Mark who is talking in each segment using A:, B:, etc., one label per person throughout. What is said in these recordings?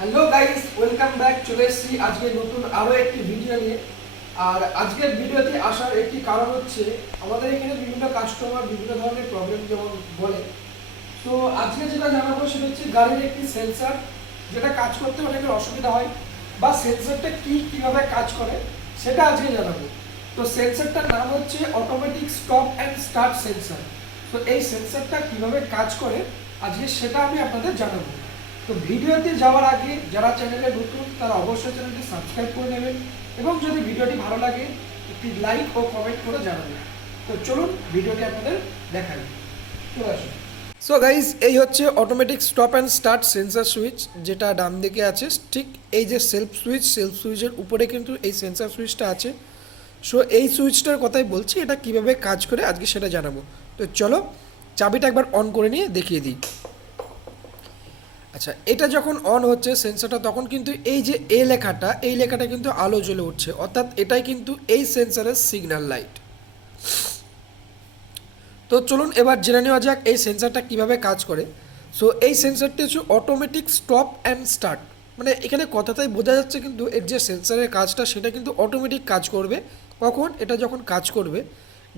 A: Hello guys welcome back চলে এসেছি আজকে নতুন আরও একটি ভিডিও নিয়ে। আর আজকের ভিডিওতে আসার একটি কারণ হচ্ছে, আমাদের এখানে বিভিন্ন কাস্টমার বিভিন্ন ধরনের প্রবলেম যেমন বলে। তো আজকে যেটা জানাব সেটা হচ্ছে গাড়ির একটি সেন্সার যেটা কাজ করতে অনেকের অসুবিধা হয়, বা সেন্সারটা কি কীভাবে কাজ করে সেটা আজকে জানাব। তো সেন্সারটার নাম হচ্ছে automatic stop and start sensor তো এই সেন্সারটা কীভাবে কাজ করে, আজকে সেটা আমি আপনাদের জানাব। তো ভিডিওতে যাওয়ার আগে যারা চ্যানেলে নতুন, তারা অবশ্যই চ্যানেলটি সাবস্ক্রাইব করে নেবেন এবং যদি ভিডিওটি ভালো লাগে, একটি লাইক ও কমেন্ট করে জানাবেন। তো চলুন ভিডিওটি আপনাদের দেখাই। চলে আসুন। সো গাইজ এই হচ্ছে automatic stop and start sensor switch যেটা ডান দিকে আছে। ঠিক এই যে সেলফ সুইচ সেলফ সুইচের উপরে কিন্তু এই সেন্সার সুইচটা আছে। সো এই সুইচটার কথাই বলছি, এটা কীভাবে কাজ করে, আজকে সেটা জানাব। তো চলো, চাবিটা একবার অন করে নিয়ে দেখিয়ে দিই। আচ্ছা এটা যখন অন হচ্ছে সেন্সারটা তখন কিন্তু এই যে এ লেখাটা, এই লেখাটা কিন্তু আলো জ্বলে উঠছে। অর্থাৎ এটাই কিন্তু এই সেন্সারের সিগন্যাল লাইট তো চলুন এবার জেনে নেওয়া যাক এই সেন্সারটা কীভাবে কাজ করে। সো এই সেন্সারটি হচ্ছে অটোমেটিক স্টপ অ্যান্ড স্টার্ট মানে এখানে কথাটাই বোঝা যাচ্ছে কিন্তু এর যে সেন্সারের কাজটা, সেটা কিন্তু অটোমেটিক কাজ করবে। কখন? এটা যখন কাজ করবে,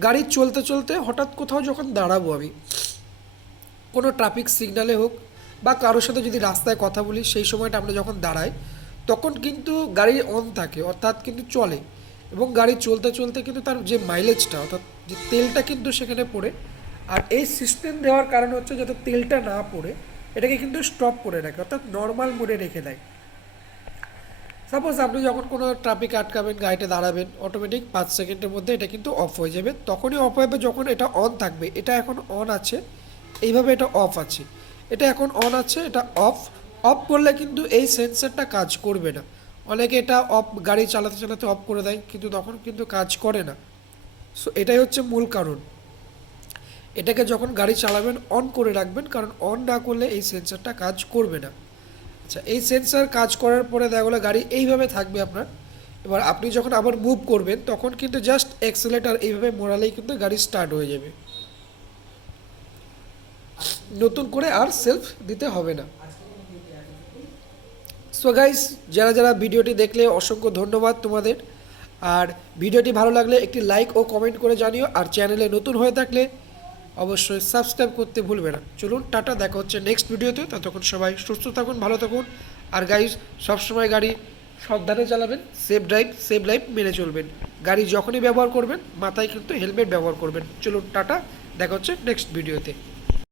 A: গাড়ি চলতে চলতে হঠাৎ কোথাও যখন দাঁড়াবো আমি, কোনো ট্রাফিক সিগনালে হোক বা কারোর সাথে যদি রাস্তায় কথা বলি, সেই সময়টা আমরা যখন দাঁড়াই, তখন কিন্তু গাড়ি অন থাকে, অর্থাৎ কিন্তু চলে। এবং গাড়ি চলতে চলতে কিন্তু তার যে মাইলেজটা অর্থাৎ যে তেলটা কিন্তু সেখানে পড়ে। আর এই সিস্টেম দেওয়ার কারণ হচ্ছে যাতে তেলটা না পড়ে, এটাকে কিন্তু স্টপ করে রাখে, অর্থাৎ নর্মাল মোডে রেখে দেয়। সাপোজ আপনি যখন কোনো ট্রাফিক আটকাবেন, গাড়িতে দাঁড়াবেন অটোমেটিক পাঁচ সেকেন্ডের মধ্যে এটা কিন্তু অফ হয়ে যাবে। তখনই অফ হবে যখন এটা অন থাকবে। এটা এখন অন আছে। এইভাবে এটা অফ আছে। এটা এখন অন আছে, এটা অফ অফ করলে কিন্তু এই সেন্সারটা কাজ করবে না। অনেকে এটা অফ গাড়ি চালাতে চালাতে অফ করে দেয়, কিন্তু তখন কিন্তু কাজ করে না। সো এটাই হচ্ছে মূল কারণ। এটাকে যখন গাড়ি চালাবেন অন করে রাখবেন, কারণ অন না করলে এই সেন্সারটা কাজ করবে না। আচ্ছা এই সেন্সার কাজ করার পরে দেখা গেলো গাড়ি এইভাবে থাকবে আপনার। এবার আপনি যখন আবার মুভ করবেন, তখন কিন্তু জাস্ট এক্সেলেটার এইভাবে মোড়ালেই কিন্তু গাড়ি স্টার্ট হয়ে যাবে। নতুন করে আর সেলফ দিতে হবে না। সো গাইস যারা যারা ভিডিওটি দেখলে অসংখ্য ধন্যবাদ তোমাদের। আর ভিডিওটি ভালো লাগলে একটি লাইক ও কমেন্ট করে জানিও। আর চ্যানেলে নতুন হয়ে থাকলে অবশ্যই সাবস্ক্রাইব করতে ভুলবে না। চলুন, টাটা, দেখা হচ্ছে নেক্সট ভিডিওতে। ততক্ষণ সবাই সুস্থ থাকুন, ভালো থাকুন। আর গাইস সবসময় গাড়ি সাবধানে চালাবেন সেফ ড্রাইভ সেফ লাইফ মেনে চলবেন। গাড়ি যখনই ব্যবহার করবেন, মাথায় কিন্তু হেলমেট ব্যবহার করবেন। চলুন, টাটা, দেখা হচ্ছে নেক্সট ভিডিওতে।